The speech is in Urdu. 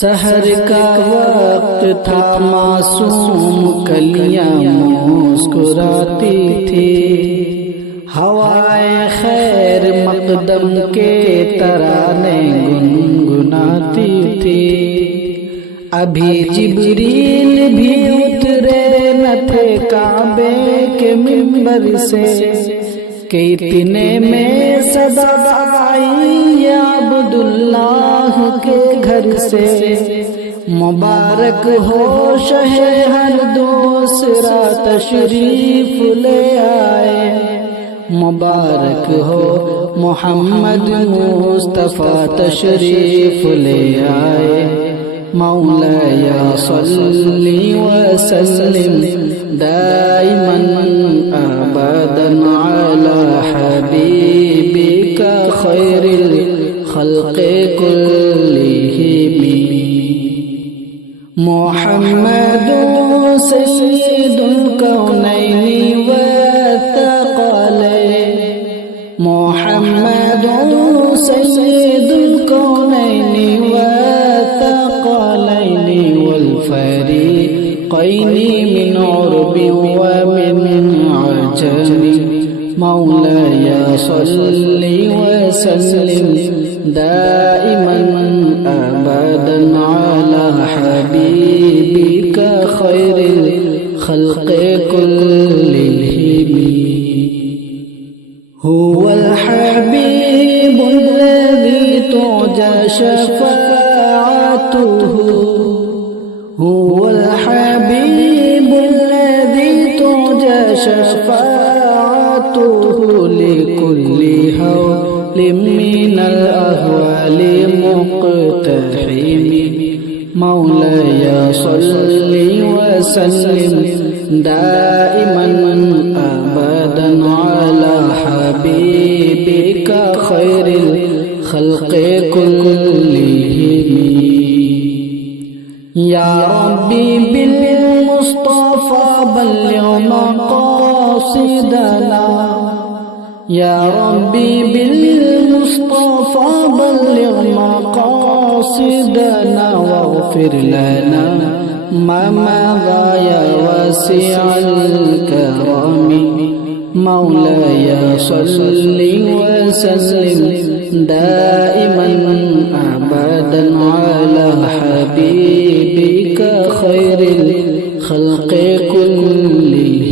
سحر کا وقت تھا، معصوم کلیاں مسکراتی تھی، ہوائے خیر مقدم کے ترانے گنگناتی تھی۔ ابھی جبریل بھی اترے نہ تھے کعبے کے منبر سے کہ اتنے میں صدا آئی عبداللہ کے گھر سے۔ مبارک ہو شہ ہر دوسرا تشریف لے آئے، مبارک ہو محمد مصطفیٰ تشریف لے آئے۔ مولاي صل وسلم دائما أبدا على حبيبك خير الخلق كلهم محمد سيد الكونين والثقلين، محمد سيد الكونين والثقلين والفريقين من عرب ومن عجم۔ مولاي صل وسلم دائما أبدا على حبيبك خير الخلق كلهم۔ هو الحبيب الذي ترجى شفاعته، هو الحبيب الذي ترجى شفاعته لكل هول من الأهوال مقتحم۔ مولاي صل وسلم دائما أبدا على حبيبك خير الخلق كلهم۔ يا ربي بالمصطفى بلغ مقاصدنا، يا ربي بالمصطفى بلغ مقاصدنا واغفر لنا ما مضى يا واسع الكرم۔ مولاي صل وسلم دائما أبدا على حبيبك خير الخلق كلهم۔